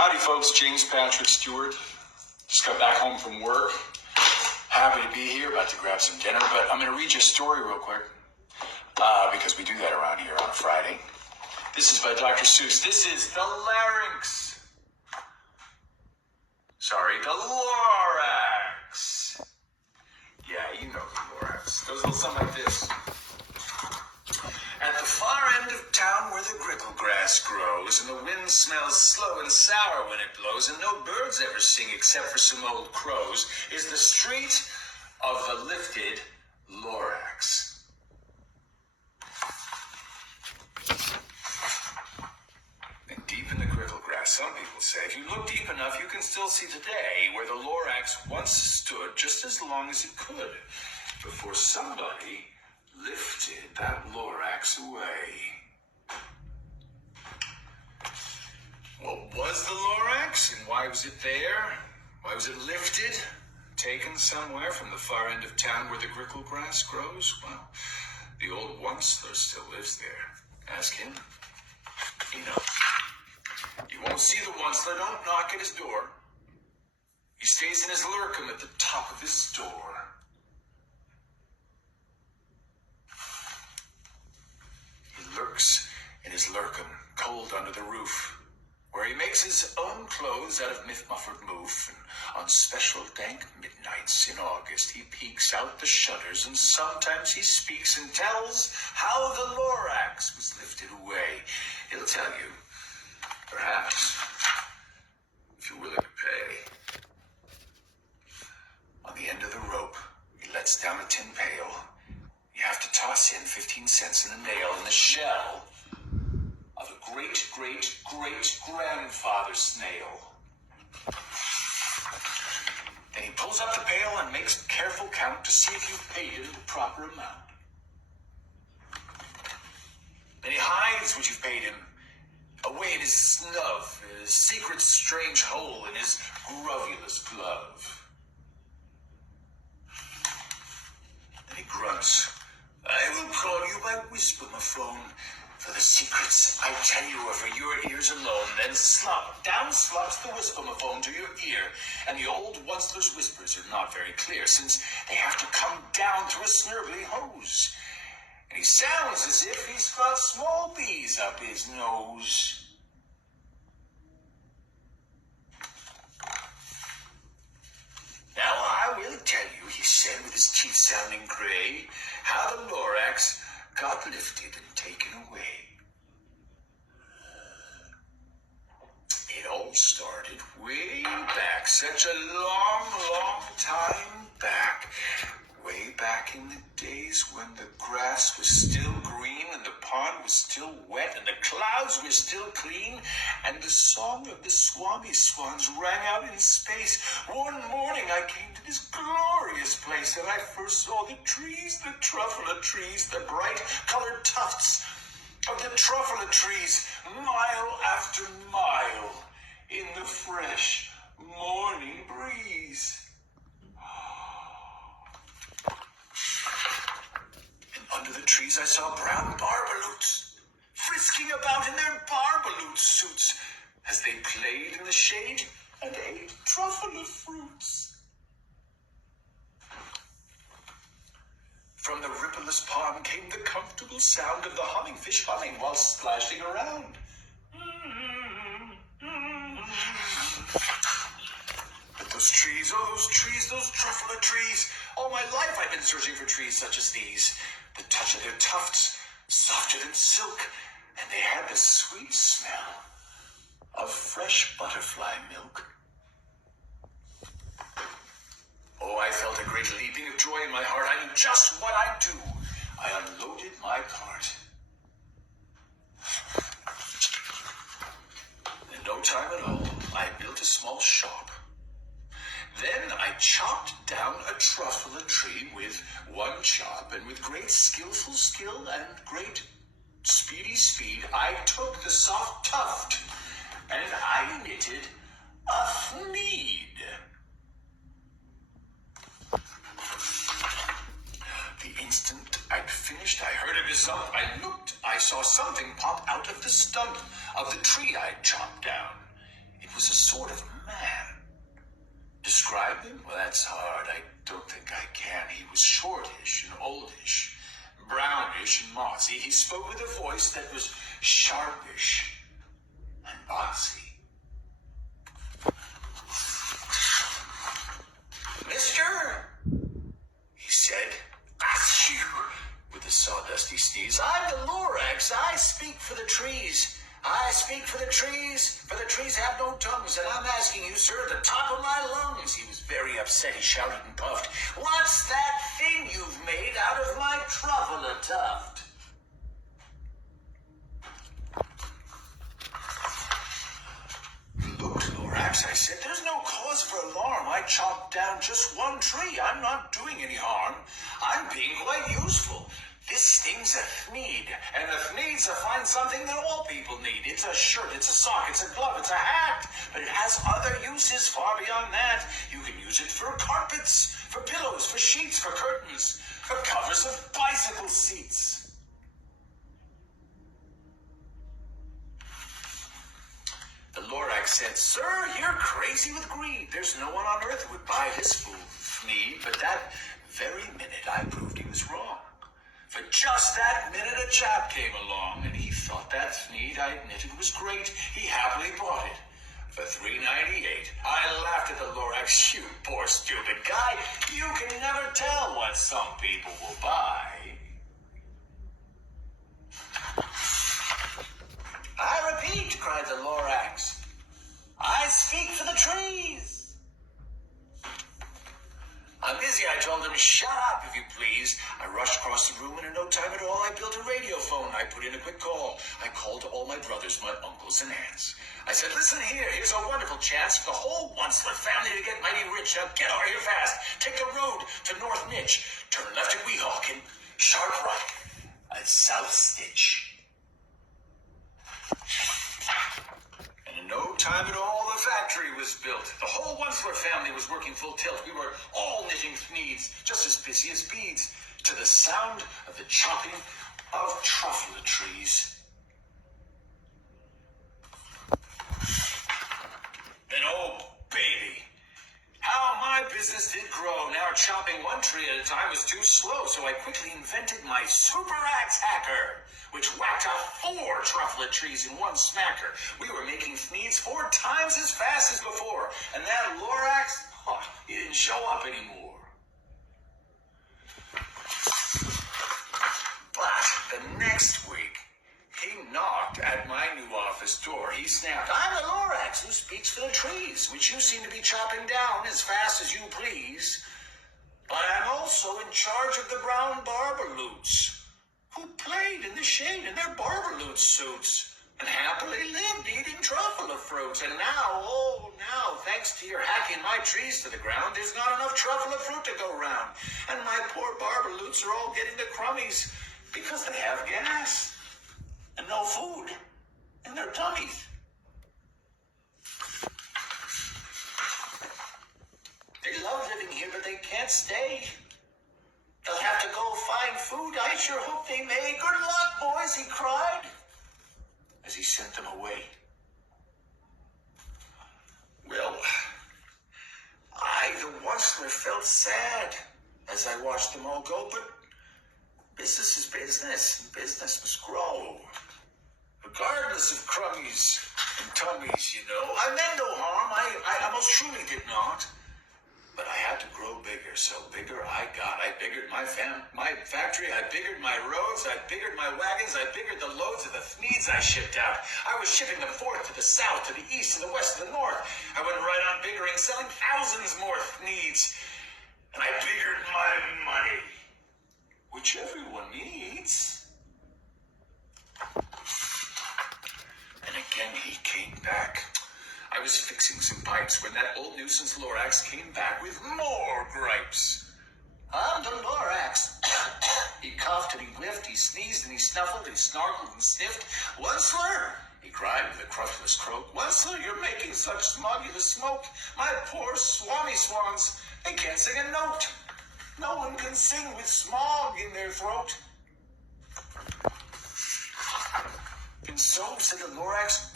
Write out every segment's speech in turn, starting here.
Howdy folks, James Patrick Stuart. Just got back home from work. Happy to be here, about to grab some dinner, but I'm going to read you a story real quick because we do that around here on a Friday. This is by Dr. Seuss. This is the Larynx. Sorry, the Lorax. Yeah, you know the Lorax. Goes a little something like this. At the far end of town where the grickle grass grows, and the wind smells slow and sour when it blows, and no birds ever sing except for some old crows, is the street of the lifted Lorax. And deep in the grickle grass, some people say, if you look deep enough, you can still see today where the Lorax once stood just as long as it could, before somebody lifted that Lorax away. What was the Lorax, and why was it there? Why was it lifted? Taken somewhere from the far end of town where the grickle grass grows? Well, the old Onceler still lives there. Ask him. He knows. You won't see the Onceler. Don't knock at his door. He stays in his lurkum at the top of his store. Lurks in his lurkum, cold under the roof, where he makes his own clothes out of myth-muffled moof, and on special dank midnights in August he peeks out the shutters, and sometimes he speaks and tells how the Lorax was lifted away. He'll tell you, perhaps, if you're willing to pay. On the end of the rope, he lets down a tin pail. You have to toss in 15 cents and a nail in the shell of a great-great-great-grandfather snail. Then he pulls up the pail and makes a careful count to see if you've paid him the proper amount. Then he hides what you've paid him away in his snub, in his secret strange hole in his grovulous glove. Then he grunts. I will call you by whisper-my-phone, for the secrets I tell you are for your ears alone. Then down slops the whisper-my-phone to your ear, and the old Onceler's whispers are not very clear, since they have to come down through a snurgly hose. And he sounds as if he's got small bees up his nose. Now I will tell you, he said with his teeth sounding gray, how the Lorax got lifted and taken away. It all started way back, such a long, long time back. Way back in the days when the grass was still green and the pond was still wet and the clouds were still clean and the song of the Swami swans rang out in space. One morning I came to this glorious place and I first saw the trees, the truffula trees, the bright colored tufts of the truffula trees, mile after mile in the fresh morning breeze. Under the trees I saw brown barbaloots, frisking about in their barbaloot suits, as they played in the shade and ate truffula fruits. From the rippleless pond came the comfortable sound of the hummingfish humming while splashing around. But those trees, oh those trees, those truffula trees, all my life I've been searching for trees such as these. The touch of their tufts, softer than silk, and they had the sweet smell of fresh butterfly milk. Oh, I felt a great leaping of joy in my heart. I knew just what I'd do. I unloaded my cart. In no time at all, I built a small shop. Then I chopped down a truffula tree with one chop, and with great skillful skill and great speedy speed, I took the soft tuft and I knitted a thneed. The instant I'd finished, I heard a gazump. I looked, I saw something pop out of the stump of the tree I'd chopped down. It was a sort of man. Describe him? Well, that's hard. I don't think I can. He was shortish and oldish, brownish and mossy. He spoke with a voice that was sharpish and bossy. Mister, he said, achoo, with a sawdusty sneeze. I'm the Lorax. I speak for the trees. I speak for the trees, for the trees have no tongues, and I'm asking you, sir, at the top of my lungs. He was very upset. He shouted and puffed. What's that thing you've made out of my truffle tuft? Look, Lorax, I said, there's no cause for alarm. I chopped down just one tree. I'm not doing any harm. I'm being quite useful. This thing's a thneed, and a thneed's a fine something that all people need. It's a shirt, it's a sock, it's a glove, it's a hat, but it has other uses far beyond that. You can use it for carpets, for pillows, for sheets, for curtains, for covers of bicycle seats. The Lorax said, Sir, you're crazy with greed. There's no one on earth who would buy this fool, thneed, but that very minute I proved he was wrong. For just that minute a chap came along, and he thought that thneed I knitted was great. He happily bought it for $3.98. I laughed at the Lorax. You poor stupid guy. You can never tell what some people will buy. I repeat, cried the Lorax, I speak for the trees. I'm busy, I told him. Shut up, if you please. I rushed across the room, and in no time at all, I built a radio phone. I put in a quick call. I called to all my brothers, my uncles, and aunts. I said, listen here, here's a wonderful chance for the whole Onceler family to get mighty rich. Now get over here fast. Take the road to North Nitch. Turn left at Weehawk and sharp right at South Stitch. And in no time at all, the factory was built. The whole Onceler family was working full tilt. We were all knitting thneeds, just as busy as beads, to the sound of the chopping of truffle trees. And oh, baby, how my business did grow. Now chopping one tree at a time was too slow, so I quickly invented my super axe hacker, which whacked out 4 trufflet trees in one smacker. We were making thneeds 4 times as fast as before, and that Lorax, he didn't show up anymore. But the next week, he knocked at my new office door. He snapped, I'm the Lorax who speaks for the trees, which you seem to be chopping down as fast as you please. But I'm also in charge of the brown barbaloots, who played in the shade in their barbaloots suits and happily lived eating truffle fruits. And now, thanks to your hacking my trees to the ground, there's not enough truffle fruit to go round. And my poor barbaloots are all getting the crummies because they have gas and no food in their tummies. They love living here, but they can't stay. They'll have to go find food. I sure hope they may. Good luck, boys, he cried, as he sent them away. Well, I, the Onceler, felt sad as I watched them all go, but business is business, and business must grow, regardless of crummies and tummies, you know. I meant no harm. I most truly did not. But I had to grow bigger, so bigger I got. I biggered my factory, I biggered my roads, I biggered my wagons, I biggered the loads of the thneeds I shipped out. I was shipping them forth to the south, to the east, to the west, to the north. I went right on biggering, selling thousands more thneeds. And I biggered my money, which everyone needs. And again he came back. I was fixing some pipes when that old nuisance Lorax came back with more gripes. I'm the Lorax. He coughed and he whiffed, he sneezed and he snuffled, he snarled and sniffed. Onceler, he cried with a cruftless croak. Onceler, you're making such smogulous smoke. My poor swami swans, they can't sing a note. No one can sing with smog in their throat. So, said the Lorax,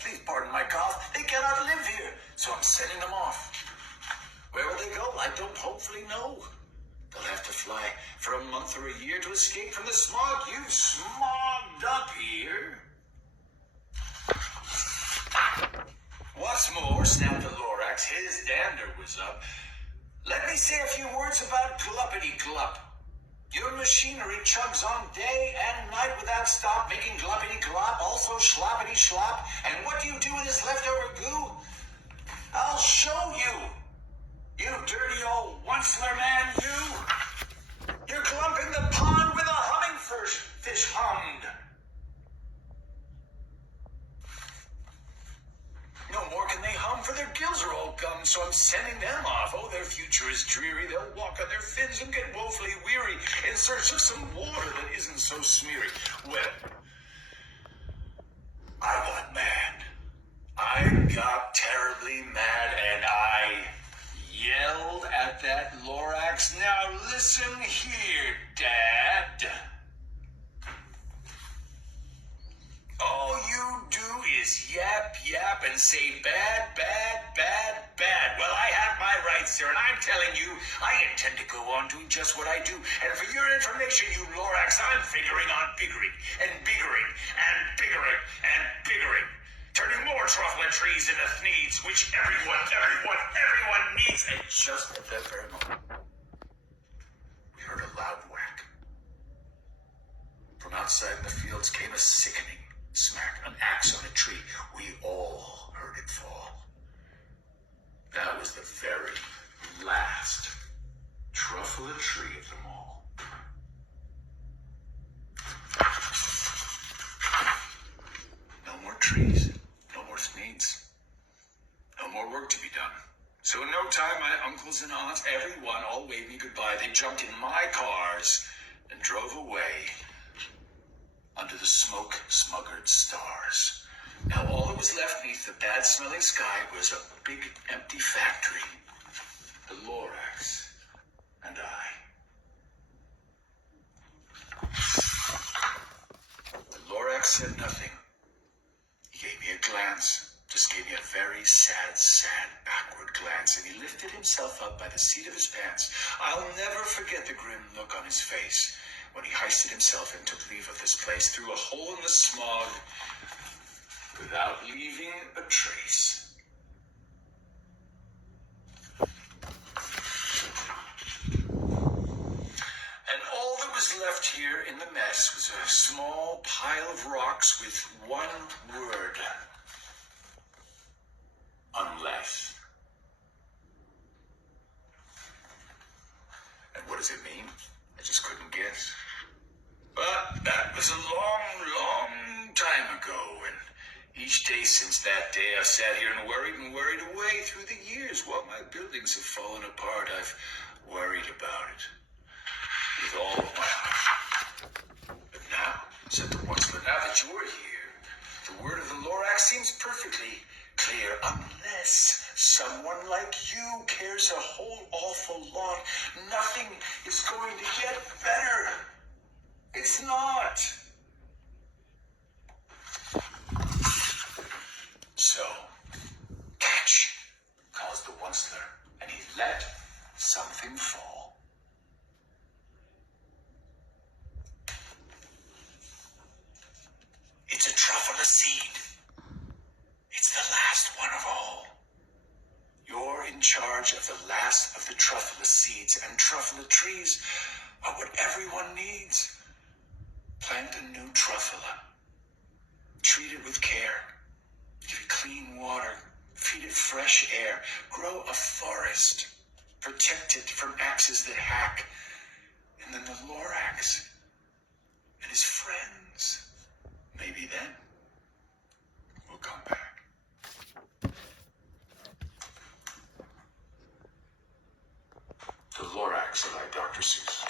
please pardon my cough, they cannot live here, so I'm sending them off. Where will they go? I don't hopefully know. They'll have to fly for a month or a year to escape from the smog. You smogged up here. What's more, snapped the Lorax, his dander was up. Let me say a few words about gluppity-glup. Your machinery chugs on day and night without stop, making gluppity-glop, also sloppity-slop. And what do you do with this leftover goo? I'll show you. You dirty old once-ler man, you. You're clumping the pond with a humming fish hummed. No more can they hum, for their gills are all gummed, so I'm sending them off. Oh, their future is dreary. They'll walk on their fins and get woefully weary in search of some water that isn't so smeary. Well, I got mad. I got terribly mad, and I yelled at that Lorax. Now listen here, Dad. All you do is yap, yap, and say bad, bad, bad, bad. Well, I have my rights, sir, and I'm telling you, I intend to go on doing just what I do. And for your information, you Lorax, I'm figuring on biggering, and biggering, and biggering, and biggering. Turning more truffle trees into thneeds, which everyone needs. And just at that very moment, we heard a loud whack. From outside in the fields came a sickening smack, an axe on a tree. We all heard it fall. That was the very last truffle tree of them all. No more trees, no more needs, no more work to be done. So in no time, my uncles and aunts, everyone, all waved me goodbye. They jumped in my cars and drove away under the smoke-smuggered stars. Now all that was left beneath the bad-smelling sky was a big, empty factory. The Lorax and I. The Lorax said nothing. He gave me a glance, just gave me a very sad, backward glance, and he lifted himself up by the seat of his pants. I'll never forget the grim look on his face when he hoisted himself and took leave of this place through a hole in the smog without leaving a trace. And all that was left here in the mess was a small pile of rocks with one word: unless. And what does it mean? I just couldn't guess. But that was a long time ago, and each day since that day I've sat here and worried away through the years. While my buildings have fallen apart, I've worried about it with all of my heart. But now, said the once-ler, now that you're here, the word of the Lorax seems perfectly clear. Unless someone like you cares a whole awful lot, nothing is going to get better. It's not. So, catch, calls the once-ler, and he let something fall. It's a truffle seed. It's the last one of all. You're in charge of the last of the truffle seeds, and truffle trees are what everyone needs. Plant a new truffle. Treat it with care. Give it clean water. Feed it fresh air. Grow a forest. Protect it from axes that hack. And then the Lorax and his friends, maybe then, will come back. The Lorax by Dr. Seuss.